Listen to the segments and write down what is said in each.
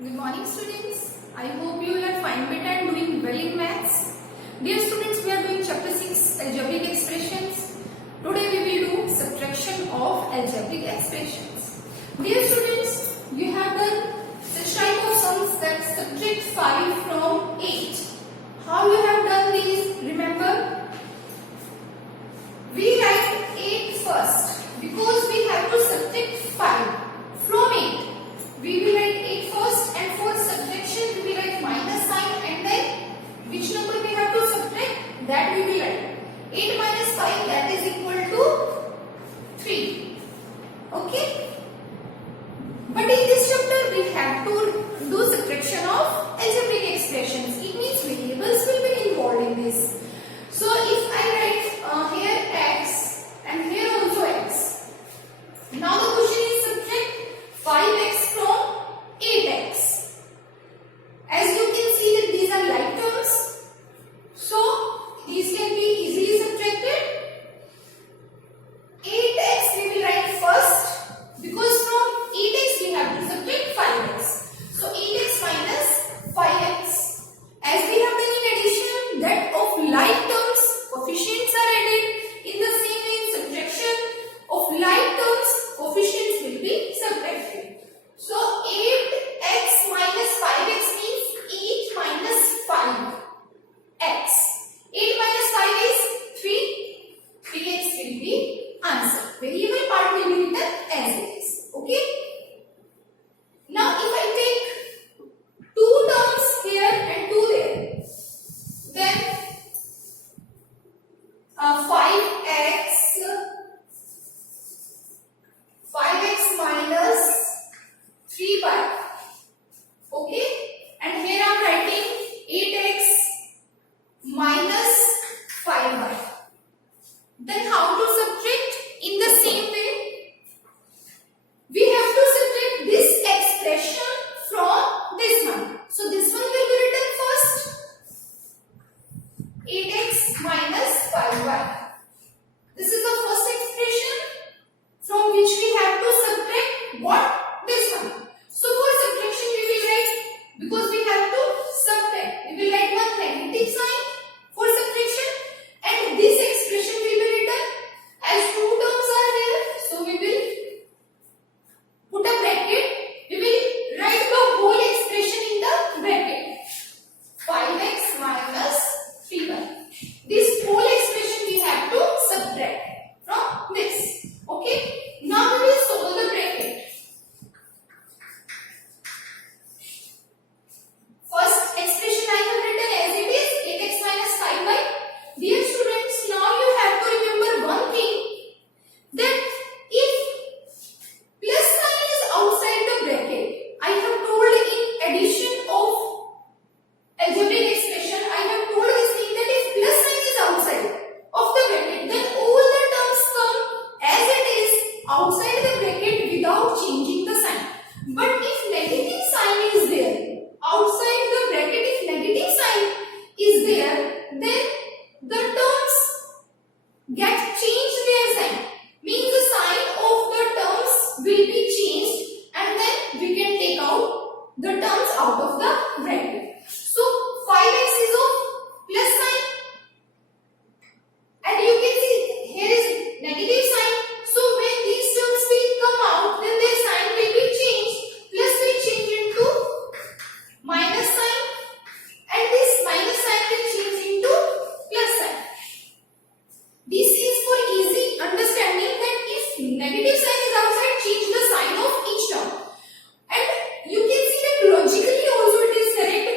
Good morning students. I hope you are fine better and doing well in maths. Dear students, we are doing chapter 6 algebraic expressions. Today we will do subtraction of algebraic expressions. Dear students, you have done such type of sums that subtract 5 from 8. How you have done these? Remember, we write 8 first because we have to subtract 5 from 8. We will write 8 first, and for subtraction we will write minus sign, and then which number we have to subtract, that we will write 8 minus 5, that is equal to 3. Okay, but in this chapter we have to do subtraction of algebraic expressions. It means variables will be involved in this. So if I write here x and here also x, now the question is subtract 5x from 8x. As you can see that these are like terms, so these can be easily subtracted. 8x we will write first because from 8x we have to subtract 5x. So 8x minus 5x. As we have done in addition, that of like terms, coefficients are added. In the same way, in subtraction of like terms, coefficients will be subtracted. So 8x minus 5x means 8 minus 5x. 8 minus 5 is 3. 3x will be answer. Variable part will be written as it is. Okay. Now if I take 2 terms here and 2 there, then 5x minus 3y. Okay, and here I am writing 8x minus 5y. Then how to subtract? In the same way, we have to subtract this expression from this one. So this one will be written first. 8x minus 5y. This is the first expression from which we have to subtract what? This one. So for subtraction we will write, because we have to subtract, we will write one negative sign for subtraction, and this expression will be written as 2 terms are here. So we will put a bracket. We will write the whole expression in the bracket. 5x minus 3y. This whole expression we have to subtract from this. Okay. Now we will solve the bracket. First expression I have written as it is, 8x minus 5y. Dear students, now you have to remember one thing, that if plus sign is outside the bracket, I have told in addition of algebraic expression, I have told this thing that if plus sign is outside of the bracket, then all the terms come as it is outside the bracket without changing the sign. But if negative sign is there outside the bracket, if negative sign is there, then the terms get changed their sign. Means the sign of the terms will be changed, and then we can take out the terms out of the bracket. So 5x is of plus sign, and you can see here is negative sign. So when these terms will come out, then their sign will be changed. Plus will change into minus sign, and this minus sign will change into plus sign. This is for easy understanding that if negative sign is outside, change the sign of each term. And you can see that logically also it is correct,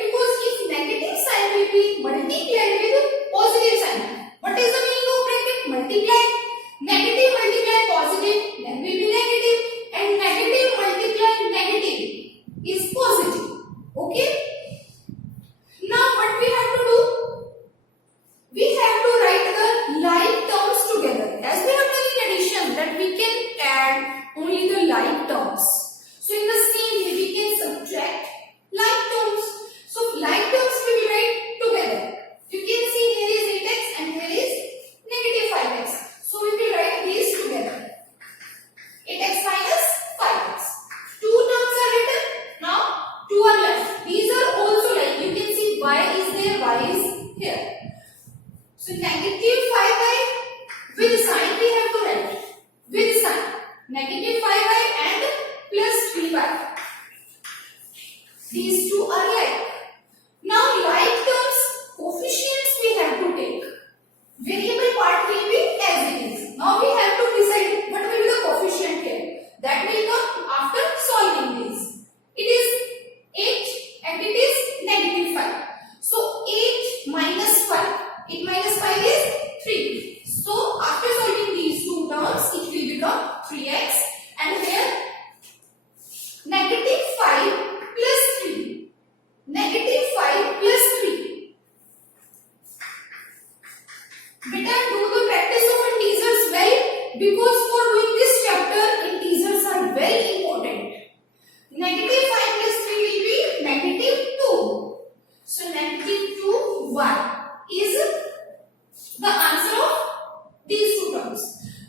These two are like. Now like terms, coefficients we have to take. Variable part will be as it is. Now we have to decide what will be the coefficient here. That will come after solving this. It is 8 and it is negative 5. So 8 minus 5. 8 minus 5 is 3. So after solving these two terms, it will become 3x, and here negative 5 plus 3. Negative 5 plus 3. Better do the practice of integers well, because for doing this chapter, integers are very important. Negative 5 plus 3 will be negative 2. So negative 2, 1 is the answer of these two terms.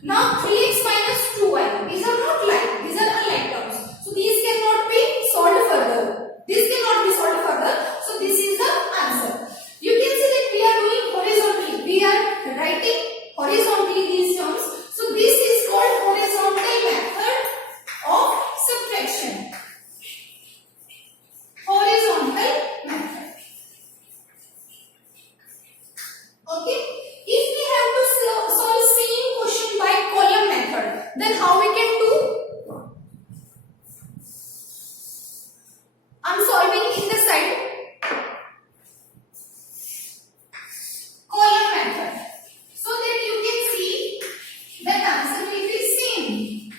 Now 3x minus 2y. These are not like, these are unlike terms. So these cannot be solved further. This cannot be solved further. So this is the answer. You can see that we are doing horizontally. We are writing horizontally these terms. So this is called horizontal method of subtraction. Horizontal method. Okay. If we have to solve same question by column method, then how we can do? I'm solving in the side. Column method. So that you can see that answer will be same.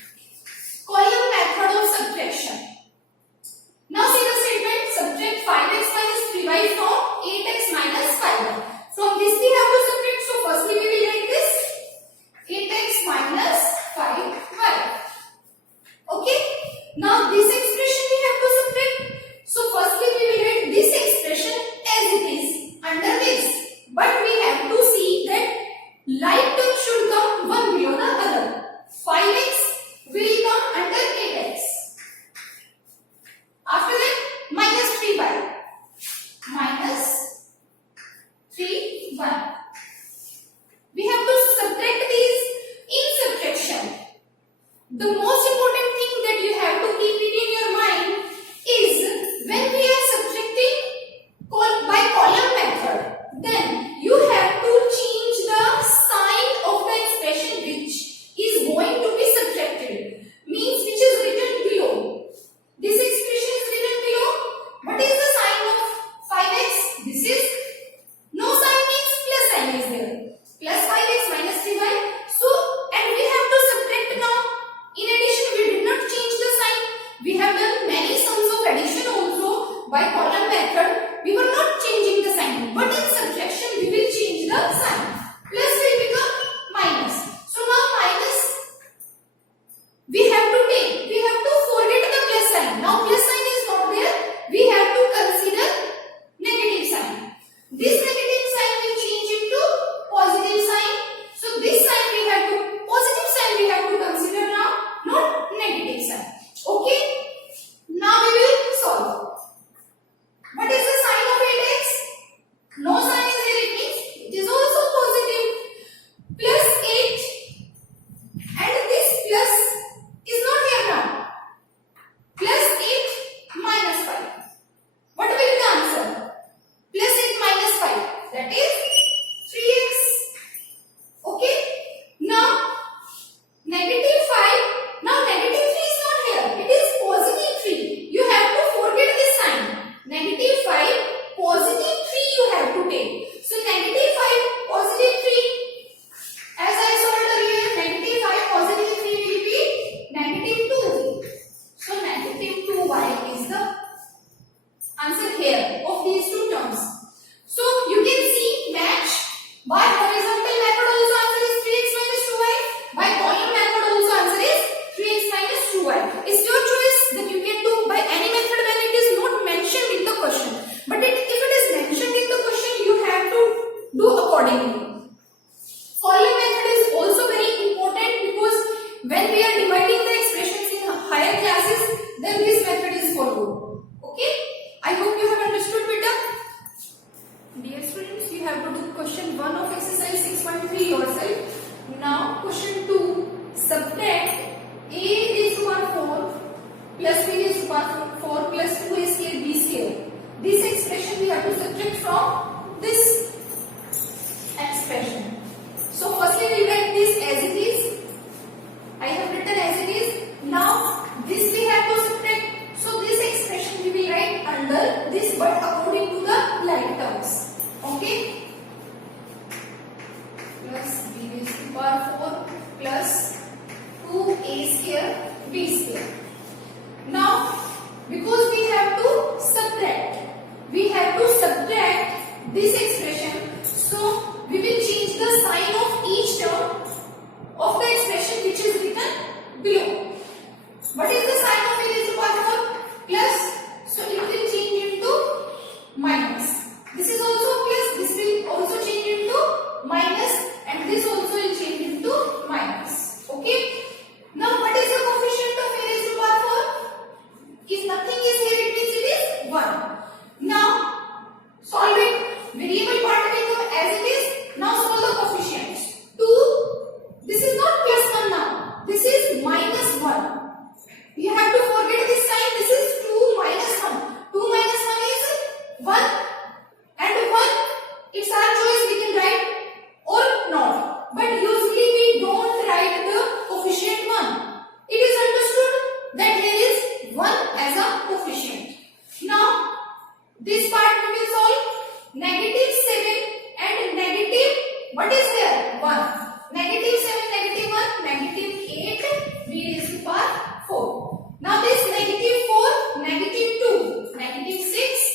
Column method of subtraction. Now see the statement, subtract 5x minus 3y from 8x minus 5y. From this we have to subtract. So firstly we will write this 8x minus 5y. Okay. Now this expression we have to subtract. So firstly we will write this expression as it is under this. But we have to see that like term should come one below the other. 5x will come under 8x. After that minus 3y. Minus 3y. We have to subtract these in subtraction. The most important thing that you have to keep it in your mind is when we are subtracting by column method, then you have to change the sign of the expression which is going to be subtracted. Means which is written below. This expression is written below. What is the sign of 5x? This is no sign, means plus sign is there. Plus 5x minus 3y. So, and we have to subtract now. In addition, we did not change the sign. We have done many sums of addition also by column method. We were not changing the sign. But in subtraction, we will change the sign. Plus will become minus. So now minus we have to take. We have to forget the plus sign. Now plus sign is not there. We have to consider negative sign. This negative sign will change into positive sign. So this sign we have to, positive sign we have to consider now, not negative sign. Okay. Now we will solve. What is the sign of 8x? from this expression. So firstly we write this as it is. I have written as it is. Now this we have to subtract. So this expression we will write under this, but according to the like terms. Okay. Plus b raised to the power 4 plus 2a square b square. Now because we have to subtract this expression, so we will change the sign of each term of the expression which is written below. What is the sign of a raised to the power 4? Plus, so it will change into minus. This is also plus, this will also change into minus, and this also will change into minus. Okay. Now what is the coefficient of a raised to the power 4? If nothing is here, it means it is 1. Now solve it. Variable part will come as it is. Now solve the coefficients. 2. This is not plus 1 now. This is minus 1. You have to forget this sign. This is 2 minus 1. 2 minus 1 is 1. And 1, it's our choice. We can write or not. But usually we don't write the coefficient 1. It is understood that here is 1 as a coefficient. Now this part we will solve. Negative 7 and negative, what is there? 1. Negative 7, negative 1, negative 8, b raised to the power 4. Now this negative 4, negative 2, negative 6,